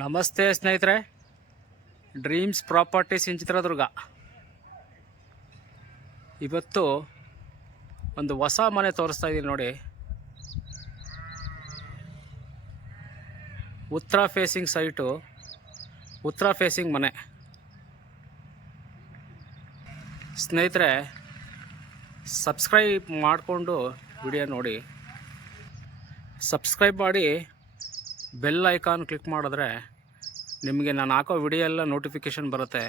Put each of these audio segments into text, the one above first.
ನಮಸ್ತೆ ಸ್ನೇಹಿತರೆ, dreams properties ಇನ್ ಚಿತ್ರದುರ್ಗ. ಇವತ್ತು ಒಂದು ಹೊಸ ಮನೆ ತೋರಿಸ್ತಾ ಇದ್ದೀನಿ ನೋಡಿ. ಉತ್ತರ ಫೇಸಿಂಗ್ ಸೈಟು, ಉತ್ತರ ಫೇಸಿಂಗ್ ಮನೆ. ಸ್ನೇಹಿತರೆ, ಸಬ್ಸ್ಕ್ರೈಬ್ ಮಾಡಿಕೊಂಡು ವಿಡಿಯೋ ನೋಡಿ. ಸಬ್ಸ್ಕ್ರೈಬ್ ಮಾಡಿ ಬೆಲ್ ಐಕಾನ್ ಕ್ಲಿಕ್ ಮಾಡಿದ್ರೆ ನಿಮಗೆ ನಾನು ಹಾಕೋ ವಿಡಿಯೋ ಎಲ್ಲ ನೋಟಿಫಿಕೇಷನ್ ಬರುತ್ತೆ.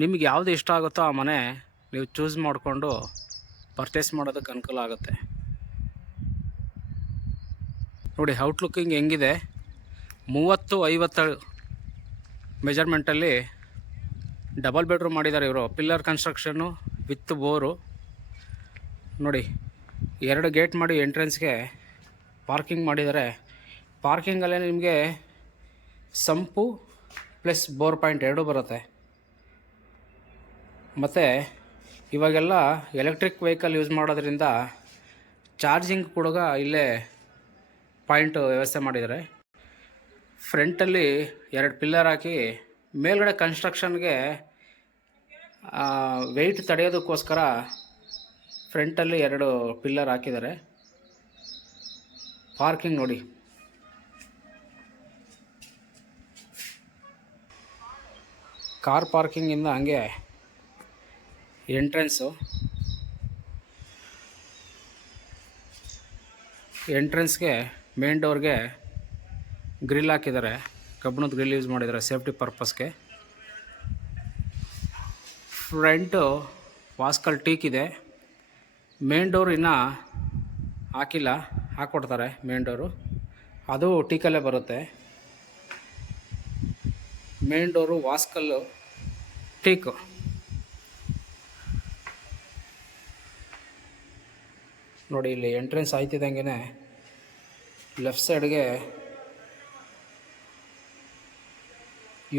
ನಿಮಗೆ ಯಾವುದು ಇಷ್ಟ ಆಗುತ್ತೋ ಆ ಮನೆ ನೀವು ಚೂಸ್ ಮಾಡಿಕೊಂಡು ಪರ್ಚೇಸ್ ಮಾಡೋದಕ್ಕೆ ಅನುಕೂಲ ಆಗುತ್ತೆ. ನೋಡಿ ಔಟ್ಲುಕ್ಕಿಂಗ್ ಹೆಂಗಿದೆ. 30-50 ಮೆಜರ್ಮೆಂಟಲ್ಲಿ ಡಬಲ್ ಬೆಡ್ರೂಮ್ ಮಾಡಿದ್ದಾರೆ ಇವರು. Pillar construction with bore. ನೋಡಿ 2 ಗೇಟ್ ಮಾಡಿ ಎಂಟ್ರೆನ್ಸ್ಗೆ ಪಾರ್ಕಿಂಗ್ ಮಾಡಿದ್ದಾರೆ. ಪಾರ್ಕಿಂಗಲ್ಲೇ ನಿಮಗೆ ಸಂಪು ಪ್ಲಸ್ ಬೋರ್ ಪಾಯಿಂಟ್ 2 ಬರುತ್ತೆ. ಮತ್ತು ಇವಾಗೆಲ್ಲ ಎಲೆಕ್ಟ್ರಿಕ್ ವೆಹಿಕಲ್ ಯೂಸ್ ಮಾಡೋದ್ರಿಂದ ಚಾರ್ಜಿಂಗ್ ಕೂಡ ಇಲ್ಲೇ ಪಾಯಿಂಟ್ ವ್ಯವಸ್ಥೆ ಮಾಡಿದ್ದಾರೆ. ಫ್ರಂಟಲ್ಲಿ 2 ಪಿಲ್ಲರ್ ಹಾಕಿ ಮೇಲ್ಗಡೆ ಕನ್ಸ್ಟ್ರಕ್ಷನ್ಗೆ ವೆಯ್ಟ್ ತಡೆಯೋದಕ್ಕೋಸ್ಕರ ಫ್ರಂಟಲ್ಲಿ 2 ಪಿಲ್ಲರ್ ಹಾಕಿದ್ದಾರೆ. ಪಾರ್ಕಿಂಗ್ ನೋಡಿ, ಕಾರ್ ಪಾರ್ಕಿಂಗಿಂದ ಹಂಗೆ ಎಂಟ್ರೆನ್ಸ್ಗೆ ಮೇನ್ ಡೋರ್ಗೆ ಗ್ರಿಲ್ ಹಾಕಿದ್ದಾರೆ. ಕಬ್ಬಿಣದ ಗ್ರಿಲ್ ಯೂಸ್ ಮಾಡಿದ್ದಾರೆ ಸೇಫ್ಟಿ ಪರ್ಪಸ್ಗೆ. ಫ್ರಂಟು ವಾಸ್ಕಲ್ ಟೀಕ್ ಇದೆ. ಮೇನ್ ಡೋರ್ ಇನ್ನೂ ಹಾಕಿಲ್ಲ, ಹಾಕ್ಕೊಡ್ತಾರೆ ಮೇನ್ ಡೋರು. ಅದು ಟೀಕಲ್ಲೇ ಬರುತ್ತೆ. ಮೇನ್ ಡೋರು ವಾಸ್ಕಲ್ಲು ಟೀಕು. ನೋಡಿ ಇಲ್ಲಿ ಎಂಟ್ರೆನ್ಸ್ ಆಯ್ತಿದ್ದಂಗೆ ಲೆಫ್ಟ್ ಸೈಡ್ಗೆ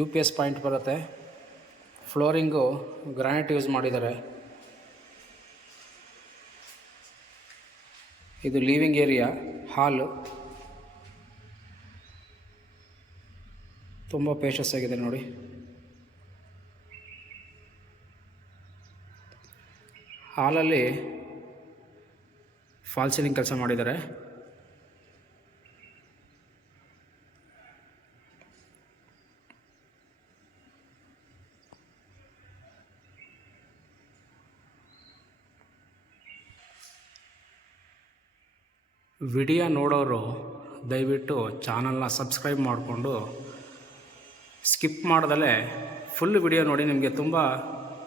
UPS ಪಾಯಿಂಟ್ ಬರುತ್ತೆ. ಫ್ಲೋರಿಂಗು ಗ್ರಾನೈಟ್ ಯೂಸ್ ಮಾಡಿದ್ದಾರೆ. ಇದು ಲಿವಿಂಗ್ ಏರಿಯಾ, ಹಾಲು. ತುಂಬ ಪೇಷಸ್ ಆಗಿದೆ ನೋಡಿ. ಹಾಲಲ್ಲಿ ಫಾಲ್ ಸೀಲಿಂಗ್ ಕೆಲಸ ಮಾಡಿದ್ದಾರೆ. ವಿಡಿಯೋ ನೋಡೋರು ದಯವಿಟ್ಟು ಚಾನಲ್ನ ಸಬ್ಸ್ಕ್ರೈಬ್ ಮಾಡಿಕೊಂಡು ಸ್ಕಿಪ್ ಮಾಡ್ದಲೇ ಫುಲ್ ವಿಡಿಯೋ ನೋಡಿ. ನಿಮಗೆ ತುಂಬ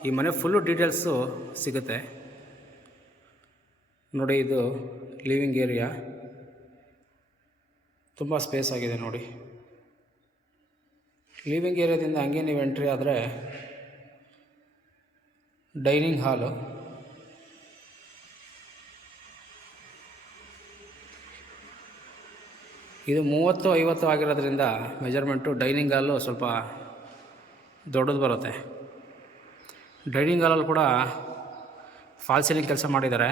ಈ ಮನೆ ಫುಲ್ಲು ಡೀಟೇಲ್ಸು ಸಿಗುತ್ತೆ ನೋಡಿ. ಇದು ಲಿವಿಂಗ್ ಏರಿಯಾ, ತುಂಬ ಸ್ಪೇಸ್ ಆಗಿದೆ ನೋಡಿ. ಲಿವಿಂಗ್ ಏರಿಯಾದಿಂದ ಹಂಗೆ ನೀವು ಎಂಟ್ರಿ ಆದರೆ ಡೈನಿಂಗ್ ಹಾಲು. ಇದು 30-50 ಆಗಿರೋದ್ರಿಂದ ಮೆಜರ್ಮೆಂಟು ಡೈನಿಂಗ್ ಹಾಲು ಸ್ವಲ್ಪ ದೊಡ್ಡದು ಬರುತ್ತೆ. ಡೈನಿಂಗ್ ಹಾಲಲ್ಲಿ ಕೂಡ ಫಾಲ್ ಸೀಲಿಂಗ್ ಕೆಲಸ ಮಾಡಿದ್ದಾರೆ.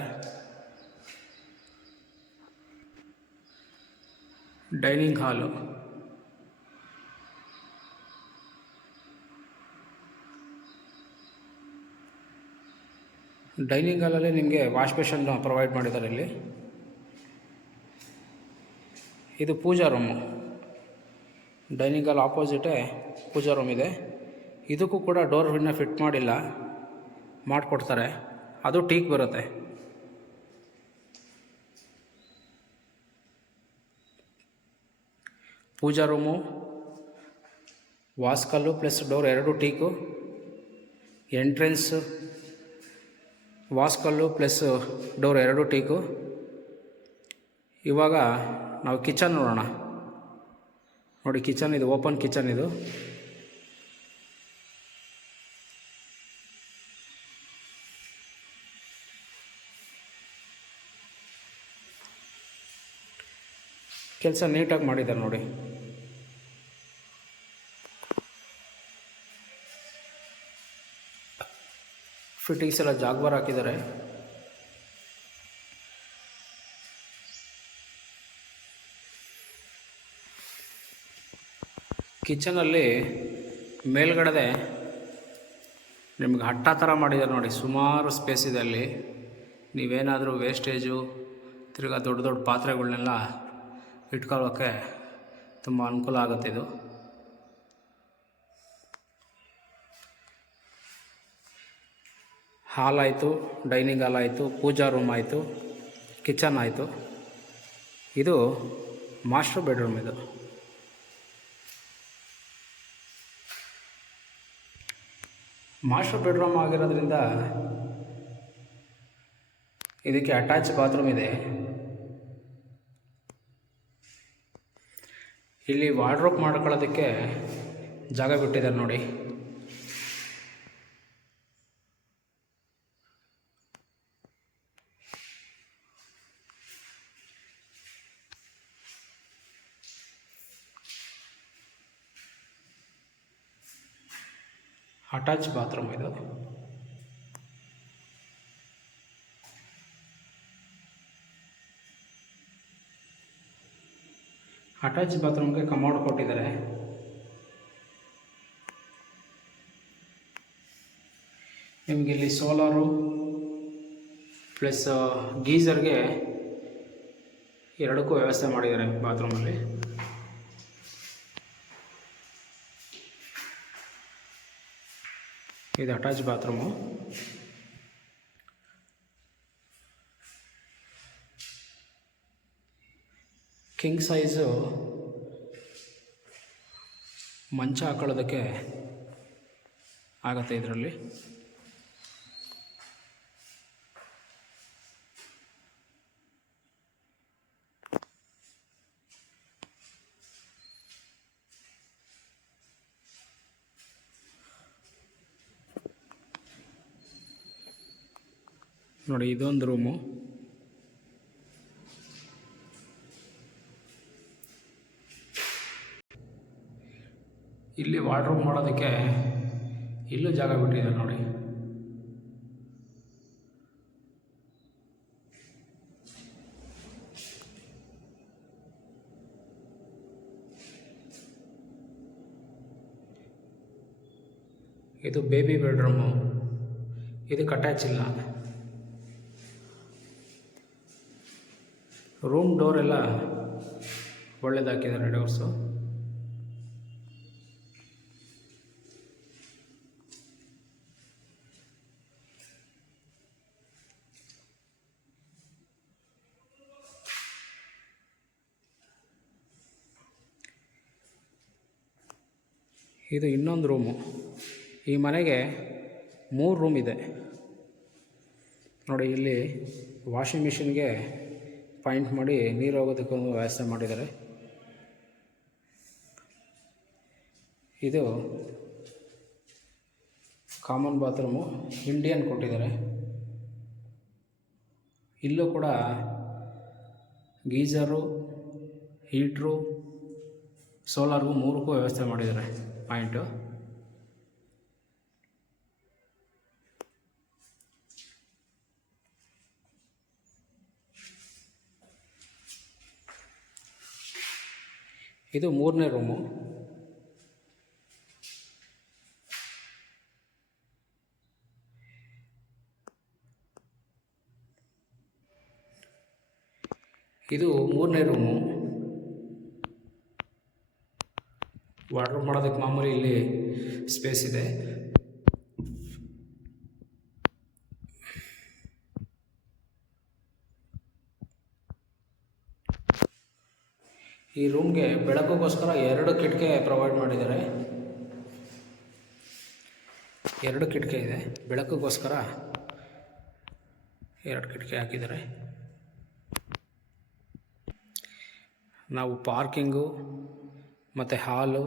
ಡೈನಿಂಗ್ ಹಾಲು ಡೈನಿಂಗ್ ಹಾಲಲ್ಲಿ ನಿಮಗೆ ವಾಶ್ ಬೇಷನ್ ಪ್ರೊವೈಡ್ ಮಾಡಿದ್ದಾರೆ. ಇಲ್ಲಿ ಇದು ಪೂಜಾ ರೂಮು. ಡೈನಿಂಗ್ ಹಾಲ್ ಆಪೋಸಿಟೇ ಪೂಜಾ ರೂಮ್ ಇದೆ. ಇದಕ್ಕೂ ಕೂಡ ಡೋರ್ ಇನ್ನೂ ಫಿಟ್ ಮಾಡಿಲ್ಲ, ಮಾಡಿಕೊಡ್ತಾರೆ. ಅದು ಟೀಕ್ ಬರುತ್ತೆ. ಪೂಜಾ ರೂಮು, ವಾಸ್ಕಲ್ಲು ಪ್ಲಸ್ ಡೋರ್ 2 ಟೀಕು. ಎಂಟ್ರೆನ್ಸ್ ವಾಸ್ಕಲ್ಲು ಪ್ಲಸ್ ಡೋರ್ 2 ಟೀಕು. ಇವಾಗ ನಾವು ಕಿಚನ್ ನೋಡೋಣ. ನೋಡಿ ಕಿಚನ್, ಇದು ಓಪನ್ ಕಿಚನ್. ಇದು ಕೆಲಸ ನೀಟಾಗಿ ಮಾಡಿದ್ದಾರೆ ನೋಡಿ. ಫಿಟ್ಟಿಂಗ್ಸ್ ಎಲ್ಲ ಜಾಗ್ವಾರ್ ಹಾಕಿದ್ದಾರೆ. ಕಿಚನಲ್ಲಿ ಮೇಲ್ಗಡೆ ನಿಮ್ಗೆ ಹಟ್ಟ ಥರ ಮಾಡಿದ್ದಾರೆ ನೋಡಿ, ಸುಮಾರು ಸ್ಪೇಸ್ ಇದೆ ಅಲ್ಲಿ. ನೀವೇನಾದರೂ ವೇಸ್ಟೇಜು ತಿರ್ಗಾ ದೊಡ್ಡ ದೊಡ್ಡ ಪಾತ್ರೆಗಳನ್ನೆಲ್ಲ ಇಟ್ಕೊಳ್ಳೋಕ್ಕೆ ತುಂಬ ಅನುಕೂಲ ಆಗುತ್ತೆ ಇದು. ಹಾಲ್ ಆಯಿತು, ಡೈನಿಂಗ್ ಹಾಲ್ ಆಯಿತು, ಪೂಜಾ ರೂಮ್ ಆಯಿತು, ಕಿಚನ್ ಆಯಿತು. ಇದು ಮಾಸ್ಟರ್ ಬೆಡ್ರೂಮ್. ಇದು ಮಾಸ್ಟರ್ ಬೆಡ್ರೂಮ್ ಆಗಿರೋದ್ರಿಂದ ಇದಕ್ಕೆ ಅಟ್ಯಾಚ್ ಬಾತ್ರೂಮ್ ಇದೆ. ಇಲ್ಲಿ ವಾರ್ಡ್ರೋಬ್ ಮಾಡ್ಕೊಳ್ಳೋದಕ್ಕೆ ಜಾಗ ಬಿಟ್ಟಿದ್ದಾರೆ ನೋಡಿ. ಅಟ್ಯಾಚ್ ಬಾತ್ರೂಮ್ ಇದು. ಅಟ್ಯಾಚ್ ಬಾತ್ರೂಮ್ಗೆ ಕಮೋಡ್ ಕೊಟ್ಟಿದ್ದಾರೆ. ನಿಮಗೆ ಇಲ್ಲಿ ಸೋಲಾರು ಪ್ಲಸ್ ಗೀಝರ್ಗೆ ಎರಡಕ್ಕೂ ವ್ಯವಸ್ಥೆ ಮಾಡಿದ್ದಾರೆ ಬಾತ್ರೂಮಲ್ಲಿ. ಇದು ಅಟ್ಯಾಚ್ ಬಾತ್ರೂಮು. ಕಿಂಗ್ ಸೈಜು ಮಂಚ ಹಾಕೊಳ್ಳೋದಕ್ಕೆ ಆಗತ್ತೆ ಇದರಲ್ಲಿ. ನೋಡಿ, ಇದೊಂದು ರೂಮು. ಇಲ್ಲಿ ವಾರ್ಡ್ರೋಬ್ ಮಾಡೋದಕ್ಕೆ ಇಲ್ಲೂ ಜಾಗ ಬಿಟ್ಟಿದ್ದಾರೆ ನೋಡಿ. ಇದು ಬೇಬಿ ಬೆಡ್ರೂಮು. ಇದಕ್ಕೆ ಅಟ್ಯಾಚ್ ಇಲ್ಲ. ರೂಮ್ ಡೋರ್ ಎಲ್ಲ ಒಳ್ಳೇದಾಕಿದ್ದಾರೆ ಡೋರ್ಸು. ಇದು ಇನ್ನೊಂದು ರೂಮು. ಈ ಮನೆಗೆ 3 ರೂಮ್ ಇದೆ ನೋಡಿ. ಇಲ್ಲಿ ವಾಷಿಂಗ್ ಮಿಷಿನ್ಗೆ ಪಾಯಿಂಟ್ ಮಾಡಿ ನೀರು ಹೋಗೋದಕ್ಕೊಂದು ವ್ಯವಸ್ಥೆ ಮಾಡಿದ್ದಾರೆ. ಇದು ಕಾಮನ್ ಬಾತ್ರೂಮು, ಇಂಡಿಯನ್ ಕೊಟ್ಟಿದ್ದಾರೆ. ಇಲ್ಲೂ ಕೂಡ ಗೀಝರು, ಹೀಟ್ರು, ಸೋಲಾರ್ಗೂ 3ಕ್ಕೂ ವ್ಯವಸ್ಥೆ ಮಾಡಿದ್ದಾರೆ ಪಾಯಿಂಟು. ಇದು 3ನೇ ರೂಮು. ಇದು 3ನೇ ರೂಮು. ವಾರ್ಡ್ರೋಬ್ ಮಾಡೋದಕ್ಕೆ ಮಾಮೂಲಿ ಇಲ್ಲಿ ಸ್ಪೇಸ್ ಇದೆ. ಈ ರೂಮ್ಗೆ ಬೆಳಕಿಗೋಸ್ಕರ 2 ಕಿಟಕಿ ಪ್ರೊವೈಡ್ ಮಾಡಿದ್ದಾರೆ. 2 ಕಿಟಕಿ ಇದೆ, ಬೆಳಕಿಗೋಸ್ಕರ 2 ಕಿಟಕಿ ಹಾಕಿದ್ದಾರೆ. ನಾವು ಪಾರ್ಕಿಂಗು ಮತ್ತು hall,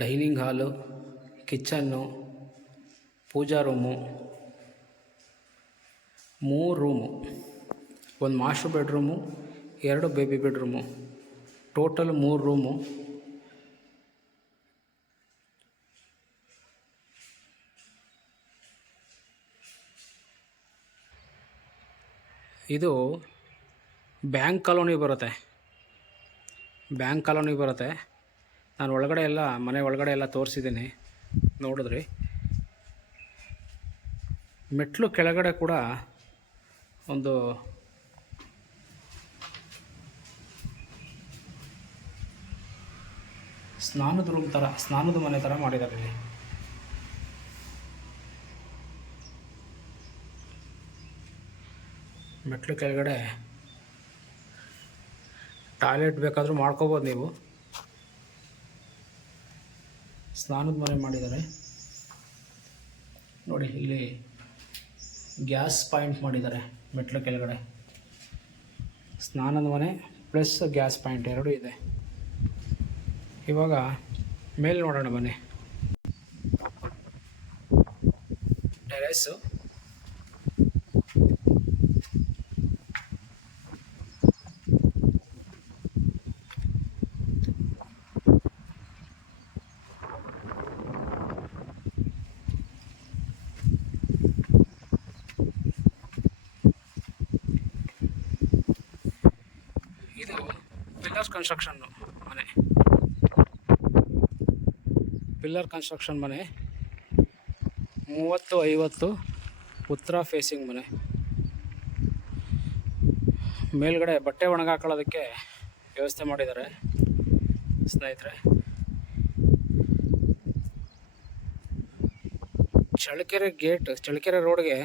dining hall, kitchen, pooja room, 3 room, 1 master bedroom, 2 baby bedroom, total 3 room. ಇದು ಬ್ಯಾಂಕ್ ಕಾಲೋನಿ ಬರುತ್ತೆ. ಬ್ಯಾಂಕ್ ಕಾಲೋನಿ ಬರುತ್ತೆ. ನಾನು ಒಳಗಡೆ ಎಲ್ಲ ಮನೆ ಒಳಗಡೆ ಎಲ್ಲ ತೋರಿಸಿದ್ದೀನಿ, ನೋಡಿದ್ರಿ. ಮೆಟ್ಲು ಕೆಳಗಡೆ ಕೂಡ ಒಂದು ಸ್ನಾನದ ರೂಮ್ ಥರ, ಸ್ನಾನದ ಮನೆ ಥರ ಮಾಡಿದ್ದಾರೆ ಇಲ್ಲಿ. ಮೆಟ್ಲು ಕೆಳಗಡೆ ಟಾಯ್ಲೆಟ್ ಬೇಕಾದರೂ ಮಾಡ್ಕೋಬೋದು ನೀವು. ಸ್ನಾನದ ಮನೆ ಮಾಡಿದ್ದಾರೆ ನೋಡಿ. ಇಲ್ಲಿ ಗ್ಯಾಸ್ ಪಾಯಿಂಟ್ ಮಾಡಿದ್ದಾರೆ ಮೆಟ್ಲು ಕೆಳಗಡೆ. ಸ್ನಾನದ ಮನೆ ಪ್ಲಸ್ ಗ್ಯಾಸ್ ಪಾಯಿಂಟ್ ಎರಡೂ ಇದೆ. ಇವಾಗ ಮೇಲೆ ನೋಡೋಣ ಬನ್ನಿ. ಟೆರೇಸು, ಇದು ಪಿಲ್ಲರ್ ಕನ್ಸ್ಟ್ರಕ್ಷನ್ ಮನೆ. ಪಿಲ್ಲರ್ ಕನ್ಸ್ಟ್ರಕ್ಷನ್ ಮನೆ 30-50 ಉತ್ತರ ಫೇಸಿಂಗ್ ಮನೆ. ಮೇಲ್ಗಡೆ ಬಟ್ಟೆ ಒಣಗಾಕೊಳ್ಳೋದಕ್ಕೆ ವ್ಯವಸ್ಥೆ ಮಾಡಿದ್ದಾರೆ ಸ್ನೇಹಿತರೆ. ಚಳ್ಳಕೆರೆ ಗೇಟ್, ಚಳ್ಳಕೆರೆ ರೋಡ್ಗೆ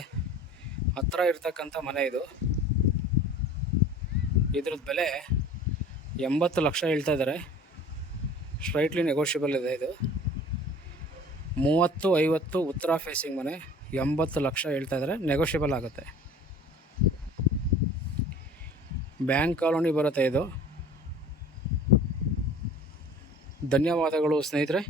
ಹತ್ತಿರ ಇರ್ತಕ್ಕಂಥ ಮನೆ ಇದು. ಇದ್ರದ್ದು ಬೆಲೆ 80 ಲಕ್ಷ ಹೇಳ್ತಾ ಇದ್ದಾರೆ. ಸ್ಟ್ರೈಟ್ಲಿ ನೆಗೋಷಿಯಬಲ್ ಇದೆ ಇದು. 30-50 ಉತ್ತರ ಫೇಸಿಂಗ್ ಮನೆ, 80 ಲಕ್ಷ ಹೇಳ್ತಾ ಇದ್ದಾರೆ, ನೆಗೋಷಿಯಬಲ್ ಆಗುತ್ತೆ. ಬ್ಯಾಂಕ್ ಕಾಲೋನಿ ಬರುತ್ತೆ ಇದು. ಧನ್ಯವಾದಗಳು ಸ್ನೇಹಿತರೆ.